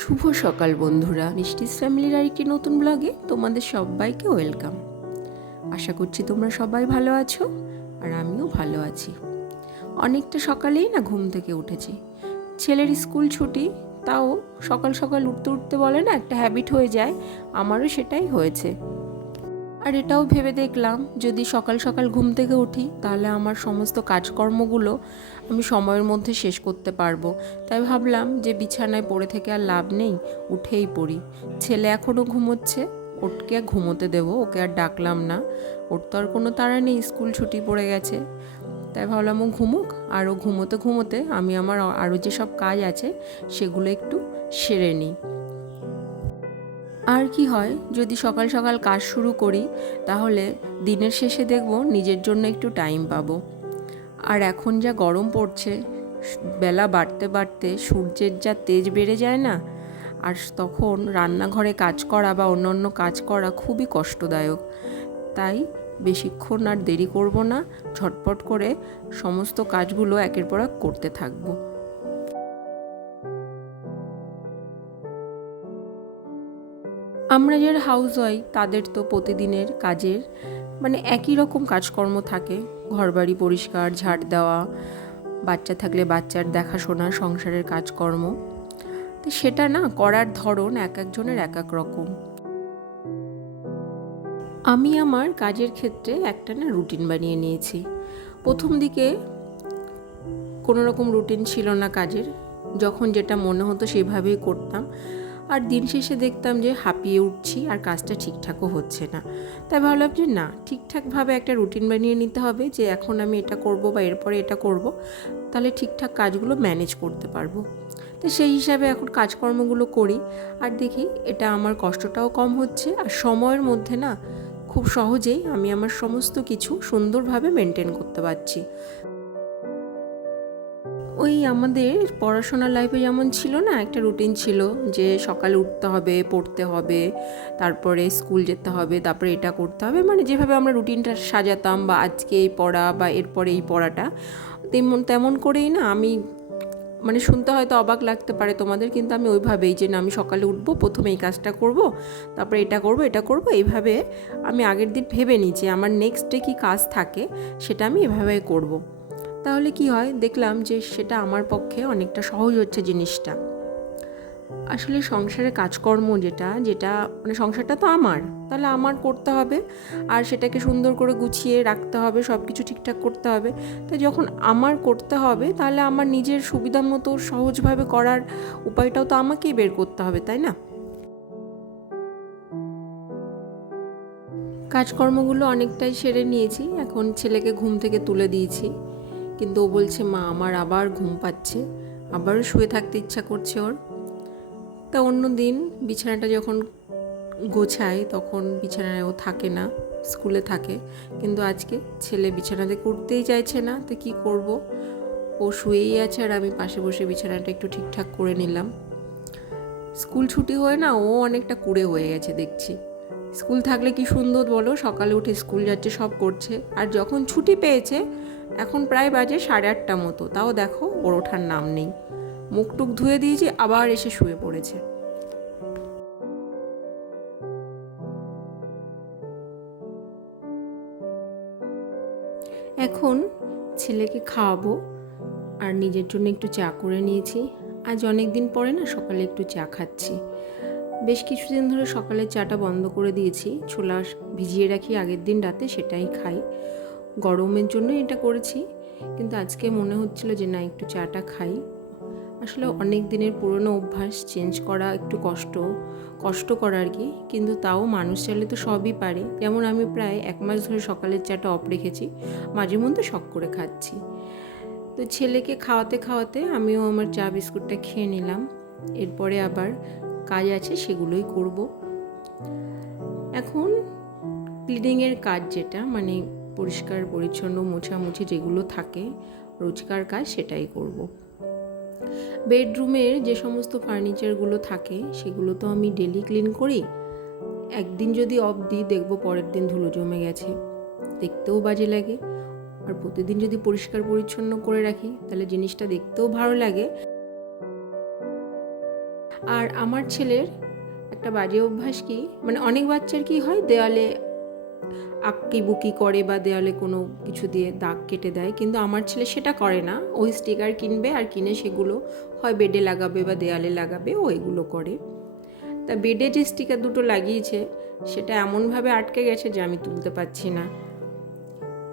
শুভ সকাল বন্ধুরা, মিষ্টিস ফ্যামিলির আরেকটি নতুন ব্লগে তোমাদের সবাইকে ওয়েলকাম। আশা করছি তোমরা সবাই ভালো আছো আর আমিও ভালো আছি। অনেকটা সকালেই না ঘুম থেকে উঠেছি। ছেলের স্কুল ছুটি, তাও সকাল সকাল উঠতে উঠতে বলে না একটা হ্যাবিট হয়ে যায়, আমারও সেটাই হয়েছে। আর এটাও ভেবে দেখলাম যদি সকাল সকাল ঘুম থেকে উঠি তাহলে আমার সমস্ত কাজকর্মগুলো আমি সময়ের মধ্যে শেষ করতে পারবো। তাই ভাবলাম যে বিছানায় পড়ে থেকে আর লাভ নেই, উঠেই পড়ি। ছেলে এখনও ঘুমোচ্ছে, ওকে ঘুমোতে দেবো, ওকে আর ডাকলাম না। ওর তো আর কোনো তাড়া নেই, স্কুল ছুটি পড়ে গেছে। তাই ভাবলাম ও ঘুমুক, আর ও ঘুমোতে ঘুমোতে আমি আমার আরও যেসব কাজ আছে সেগুলো একটু সেরে নিই। আর কি হয়, যদি সকাল সকাল কাজ শুরু করি তাহলে দিনের শেষে দেখব নিজের জন্য একটু টাইম পাবো। আর এখন যা গরম পড়ছে, বেলা বাড়তে বাড়তে সূর্যের যা তেজ বেড়ে যায় না, আর তখন রান্নাঘরে কাজ করা বা অন্য কাজ করা খুবই কষ্টদায়ক। তাই বেশিক্ষণ আর দেরি করব না, ঝটপট করে সমস্ত কাজগুলো একের পর এক করতে থাকবো। আমরা যারা হাউসওয়াইফ তাদের তো প্রতিদিনের কাজের একই রকম কাজকর্ম থাকে। ঘরবাড়ি পরিষ্কার, ঝাড় দেওয়া, বাচ্চা থাকলে বাচ্চার দেখাশোনা, সংসারের কাজকর্ম। তো সেটা না করার ধরন এক একজনের এক এক রকম। আমি আমার কাজের ক্ষেত্রে একটা না রুটিন বানিয়ে নিয়েছি। প্রথম দিকে কোনো রকম রুটিন ছিল না কাজের, যখন যেটা মনে হতো সেভাবেই করতাম। আর দিন শেষে দেখতাম যে হাঁপিয়ে উঠছি আর কাজটা ঠিকঠাকও হচ্ছে না। তাই ভাবলাম যে না, ঠিকঠাকভাবে একটা রুটিন বানিয়ে নিতে হবে যে এখন আমি এটা করব বা এরপরে এটা করব, তাহলে ঠিকঠাক কাজগুলো ম্যানেজ করতে পারবো। তো সেই হিসাবে এখন কাজকর্মগুলো করি, আর দেখি এটা আমার কষ্টটাও কম হচ্ছে, আর সময়ের মধ্যে না খুব সহজেই আমি আমার সমস্ত কিছু সুন্দরভাবে মেনটেন করতে পারছি। ওই আমাদের পড়াশোনার লাইফে যেমন ছিল না একটা রুটিন ছিল যে সকালে উঠতে হবে, পড়তে হবে, তারপরে স্কুল যেতে হবে, তারপরে এটা করতে হবে, যেভাবে আমরা রুটিনটা সাজাতাম বা আজকে এই পড়া বা এরপরে এই পড়াটা, তেমন করেই না আমি শুনতে হয়তো অবাক লাগতে পারে তোমাদের, কিন্তু আমি ওইভাবেই যে না আমি সকালে উঠবো, প্রথমে এই কাজটা করব, তারপরে এটা করব, এইভাবে আমি আগের দিন ভেবে নিই যে আমার নেক্সট ডে কী কাজ থাকে সেটা আমি এভাবে করব। তাহলে কি হয়, দেখলাম যে সেটা আমার পক্ষে অনেকটা সহজ হচ্ছে জিনিসটা। আসলে সংসারের কাজকর্ম যেটা যেটা সংসারটা তো আমার, তাহলে আমার করতে হবে, আর সেটাকে সুন্দর করে গুছিয়ে রাখতে হবে, সব কিছু ঠিকঠাক করতে হবে। তাই যখন আমার করতে হবে তাহলে আমার নিজের সুবিধা মতো সহজভাবে করার উপায়টাও তো আমাকেই বের করতে হবে, তাই না? কাজকর্মগুলো অনেকটাই সেরে নিয়েছি, এখন ছেলেকে ঘুম থেকে তুলে দিয়েছি, কিন্তু ও বলছে মা আমার আবার ঘুম পাচ্ছে, আবারও শুয়ে থাকতে ইচ্ছা করছে ওর। তা অন্য দিন বিছানাটা যখন গোছাই তখন বিছানায় ও থাকে না, স্কুলে থাকে, কিন্তু আজকে ছেলে বিছানাতে করতেই চাইছে না, তো কী করব, ও শুয়েই আছে আর আমি পাশে বসে বিছানাটা একটু ঠিকঠাক করে নিলাম। স্কুল ছুটি হয়ে না ও অনেকটা কুঁড়ে হয়ে গেছে দেখছি। স্কুল থাকলে কি সুন্দর বলো, সকালে উঠে স্কুল যাচ্ছে, সব করছে, আর যখন ছুটি পেয়েছে এখন প্রায় বাজে 8:30 মতো, তাও দেখো ওর ওঠার নাম নেই। মুখ টুক ধুয়ে দিয়েছি, আবার এসে শুয়ে পড়েছে। এখন ছেলেকে খাওয়াবো আর নিজের জন্য একটু চা করে নিয়েছি। আজ অনেক দিন পরে না সকালে একটু চা খাচ্ছি। বেশ কিছুদিন ধরে সকালের চাটা বন্ধ করে দিয়েছি, ছোলা ভিজিয়ে রাখি আগের দিন রাতে, সেটাই খাই। গরমের জন্য এটা করেছি, কিন্তু আজকে মনে হচ্ছিল যে না একটু চাটা খাই। আসলে অনেক দিনের পুরনো অভ্যাস চেঞ্জ করা একটু কষ্টকর আর কি, কিন্তু তাও মানুষ চাইলে তো সবই পারে। যেমন আমি প্রায় 1 মাস ধরে সকালের চাটা অফ রেখেছি, মাঝে মধ্যে শখ করে খাচ্ছি। তো ছেলেকে খাওয়াতে খাওয়াতে আমিও আমার চা বিস্কুটটা খেয়ে নিলাম। এরপরে আবার কাজ আছে, সেগুলোই করব। এখন ক্লিনিংয়ের কাজ, যেটা পরিষ্কার পরিচ্ছন্ন মোছামুছি যেগুলো থাকে রোজকার কাজ, সেটাই করব। বেডরুমের যে সমস্ত ফার্নিচারগুলো থাকে সেগুলো তো আমি ডেলি ক্লিন করি। একদিন যদি অফ দিই দেখবো পরের দিন ধুলো জমে গেছে, দেখতেও বাজে লাগে। আর প্রতিদিন যদি পরিষ্কার পরিচ্ছন্ন করে রাখি তাহলে জিনিসটা দেখতেও ভালো লাগে, আর আমার ছেলের একটা বাজে অভ্যাস কি, মানে অনেক বাচ্চার কি হয়, দেওয়ালে আঁকি বুকি করে বা দেওয়ালে কোনো কিছু দিয়ে দাগ কেটে দেয়, কিন্তু আমার ছেলে সেটা করে না। ওই স্টিকার কিনবে আর কিনে সেগুলো হয় বেডে লাগাবে বা দেওয়ালে লাগাবে, ও এগুলো করে। তা বেডে যে স্টিকার দুটো লাগিয়েছে সেটা এমনভাবে আটকে গেছে যে আমি তুলতে পারছি না।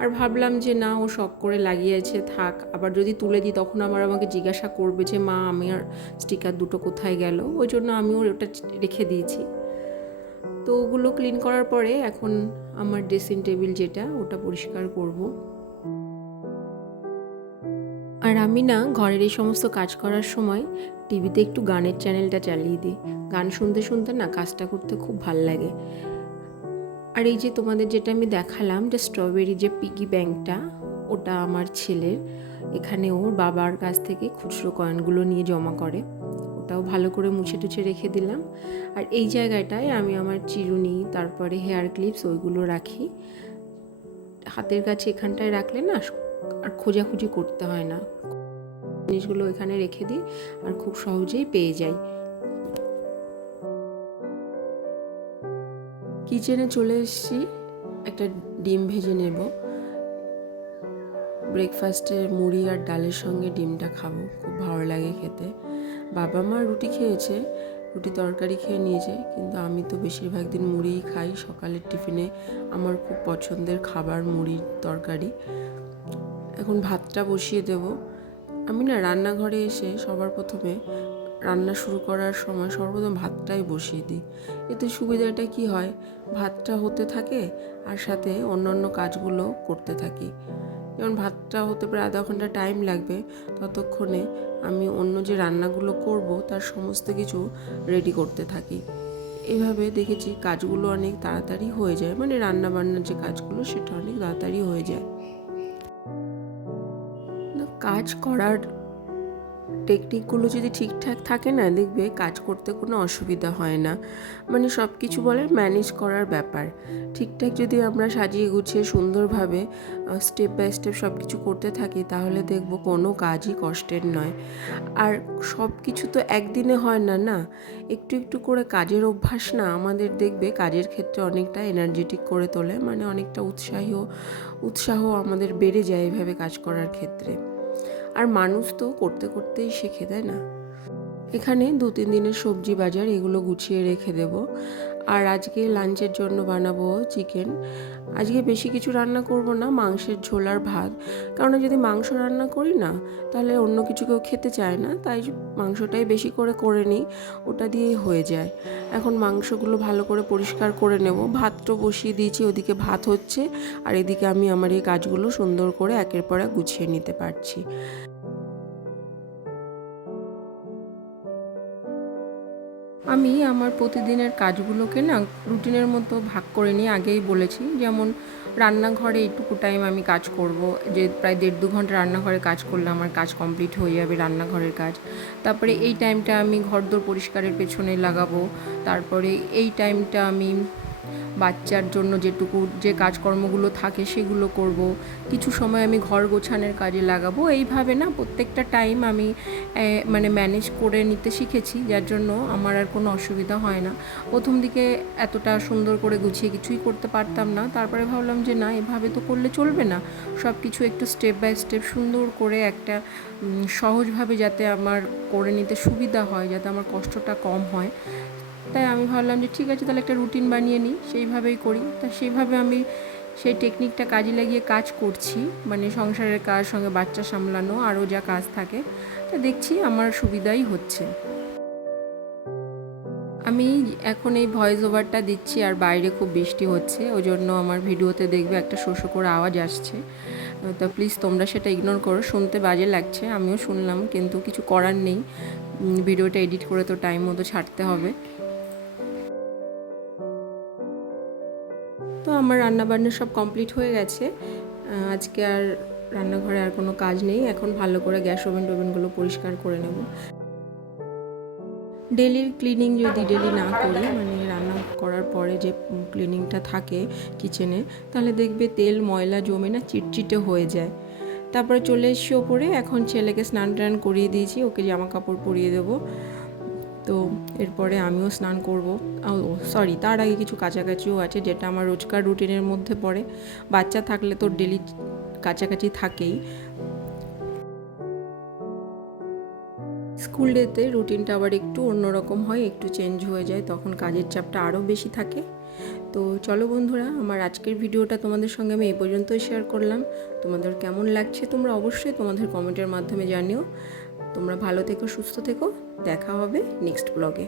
আর ভাবলাম যে না, ও শখ করে লাগিয়েছে, থাক, আবার যদি তুলে দিই তখন আমাকে জিজ্ঞাসা করবে যে মা আমার স্টিকার দুটো কোথায় গেল। ওই জন্য আমিও ওটা রেখে দিয়েছি। তো ওগুলো ক্লিন করার পরে এখন আমার ড্রেসিং টেবিল যেটা, ওটা পরিষ্কার করব। আর আমি না ঘরের এই সমস্ত কাজ করার সময় টিভিতে একটু গানের চ্যানেলটা চালিয়ে দিই। গান শুনতে শুনতে না কাজটা করতে খুব ভাল লাগে। আর এই যে তোমাদের যেটা আমি দেখালাম, যে স্ট্রবেরি যে পিগি ব্যাংকটা, ওটা আমার ছেলের। এখানে ওর বাবার কাছ থেকে খুচরো কয়েনগুলো নিয়ে জমা করে, ওটাও ভালো করে মুছে টুছে রেখে দিলাম। আর এই জায়গাটায় আমি আমার চিরুনি, তারপরে হেয়ার ক্লিপস, ওইগুলো রাখি। হাতের কাছে এখানটায় রাখলে না আর খোঁজাখুঁজি করতে হয় না, জিনিসগুলো এখানে রেখে দিই আর খুব সহজেই পেয়ে যাই। কিচেনে চলে এসেছি, একটা ডিম ভেজে নেব। ব্রেকফাস্টে মুড়ি আর ডালের সঙ্গে ডিমটা খাবো, খুব ভালো লাগে খেতে। বাবা মা রুটি খেয়েছে, রুটি তরকারি খেয়ে নিয়েছে, কিন্তু আমি তো বেশিরভাগ দিন মুড়িই খাই। সকালের টিফিনে আমার খুব পছন্দের খাবার মুড়ির তরকারি। এখন ভাতটা বসিয়ে দেব। আমি না রান্নাঘরে এসে সবার প্রথমে রান্না শুরু করার সময় সর্বপ্রথম ভাতটাই বসিয়ে দিই। এতে সুবিধাটা কি হয়, ভাতটা হতে থাকে আর সাথে অন্যান্য কাজগুলো করতে থাকি। যেমন ভাতটা হতে প্রায় আধা ঘন্টা টাইম লাগবে, ততক্ষণে আমি অন্য যে রান্নাগুলো করব তার সমস্ত কিছু রেডি করতে থাকি। এভাবে দেখেছি কাজগুলো অনেক তাড়াতাড়ি হয়ে যায়, মানে রান্না বান্নার যে কাজগুলো সেটা অনেক তাড়াতাড়ি হয়ে যায়। কাজ করার টেকনিকগুলো যদি ঠিকঠাক থাকে না, দেখবে কাজ করতে কোনো অসুবিধা হয় না। মানে সব কিছু বলে ম্যানেজ করার ব্যাপার। ঠিকঠাক যদি আমরা সাজিয়ে গুছিয়ে সুন্দরভাবে স্টেপ বাই স্টেপ সব কিছু করতে থাকি, তাহলে দেখব কোনো কাজই কষ্টের নয়। আর সব কিছু তো একদিনে হয় না, না, একটু একটু করে কাজের অভ্যাস না আমাদের দেখবে কাজের ক্ষেত্রে অনেকটা এনার্জেটিক করে তোলে, মানে অনেকটা উৎসাহ আমাদের বেড়ে যায় এইভাবে কাজ করার ক্ষেত্রে। আর মানুষ তো করতে করতেই শেখে, তাই না? এখানে 2-3 দিনের সবজি বাজার, এগুলো গুছিয়ে রেখে দেব। আর আজকে লাঞ্চের জন্য বানাবো চিকেন। আজকে বেশি কিছু রান্না করব না, মাংসের ঝোল আর ভাত। কারণ যদি মাংস রান্না করি না, তাহলে অন্য কিছু কেউ খেতে চায় না, তাই মাংসটাই বেশি করে নিই, ওটা দিয়েই হয়ে যায়। এখন মাংসগুলো ভালো করে পরিষ্কার করে নেব। ভাতটা বসিয়ে দিয়েছি, ওদিকে ভাত হচ্ছে আর এদিকে আমি আমার এই কাজগুলো সুন্দর করে একের পর এক গুছিয়ে নিতে পারছি। আমি আমার প্রতিদিনের কাজগুলোকে না রুটিনের মতো ভাগ করে নিই, আগেই বলেছি। যেমন রান্নাঘরে এইটুকু টাইম আমি কাজ করব, যে প্রায় 1.5-2 ঘন্টা রান্নাঘরে কাজ করলে আমার কাজ কমপ্লিট হয়ে যাবে, রান্নাঘরের কাজ। তারপরে এই টাইমটা আমি ঘরদোর পরিষ্কারের পেছনে লাগাবো। তারপরে এই টাইমটা আমি বাচ্চার জন্য যে কাজকর্মগুলো থাকে সেগুলো করব। কিছু সময় আমি ঘর গোছানোর কাজে লাগাবো। এইভাবে না প্রত্যেকটা টাইম আমি মানে ম্যানেজ করে নিতে শিখেছি, যার জন্য আমার আর কোনো অসুবিধা হয় না। প্রথম দিকে এতটা সুন্দর করে গুছিয়ে কিছুই করতে পারতাম না, তারপরে ভাবলাম যে না, এভাবে তো করলে চলবে না, সব কিছু একটু স্টেপ বাই স্টেপ সুন্দর করে একটা সহজভাবে যাতে আমার করে নিতে সুবিধা হয়, যাতে আমার কষ্টটা কম হয়। তাই আমি ভাবলাম যে ঠিক আছে, তাহলে একটা রুটিন বানিয়ে নিই, সেইভাবেই করি। তা সেইভাবে আমি সেই টেকনিকটা কাজে লাগিয়ে কাজ করছি, মানে সংসারের কাজ, সঙ্গে বাচ্চা সামলানো, আরও যা কাজ থাকে, তা দেখছি আমার সুবিধাই হচ্ছে। আমি এখন এই ভয়েস ওভারটা দিচ্ছি আর বাইরে খুব বৃষ্টি হচ্ছে, ওই জন্য আমার ভিডিওতে দেখবে একটা শো শো করে আওয়াজ আসছে। তো প্লিজ তোমরা সেটা ইগনোর করো, শুনতে বাজে লাগছে, আমিও শুনলাম, কিন্তু কিছু করার নেই, ভিডিওটা এডিট করে তো টাইম মতো ছাড়তে হবে। তো আমার রান্নাবান্না সব কমপ্লিট হয়ে গেছে। আজকে আর রান্নাঘরে আর কোনো কাজ নেই। এখন ভালো করে গ্যাস ওভেনগুলো পরিষ্কার করে নেব। ডেলির ক্লিনিং যদি ডেলি না করি, মানে রান্না করার পরে যে ক্লিনিংটা থাকে কিচেনে, তাহলে দেখবে তেল ময়লা জমে না চিটচিটে হয়ে যায়। তারপরে চলে এসছি ওপরে, এখন ছেলেকে স্নান টান করিয়ে দিয়েছি, ওকে জামা কাপড় পরিয়ে দেবো। তো এরপরে আমিও স্নান করব। সরি, তার আগে কিছু কাছাকাছিও আছে, যেটা আমার রোজকার রুটিনের মধ্যে পড়ে। বাচ্চা থাকলে তো ডেলি কাছাকাছি থাকেই। স্কুল ডেতে রুটিনটা আবার একটু অন্যরকম হয়, একটু চেঞ্জ হয়ে যায়, তখন কাজের চাপটা আরও বেশি থাকে। তো চলো বন্ধুরা, আমার আজকের ভিডিওটা তোমাদের সঙ্গে আমি এই পর্যন্তই শেয়ার করলাম। তোমাদের কেমন লাগছে তোমরা অবশ্যই তোমাদের কমেন্টের মাধ্যমে জানিও। তোমরা ভালো থেকো, সুস্থ থেকো, দেখা হবে নেক্সট ব্লগে।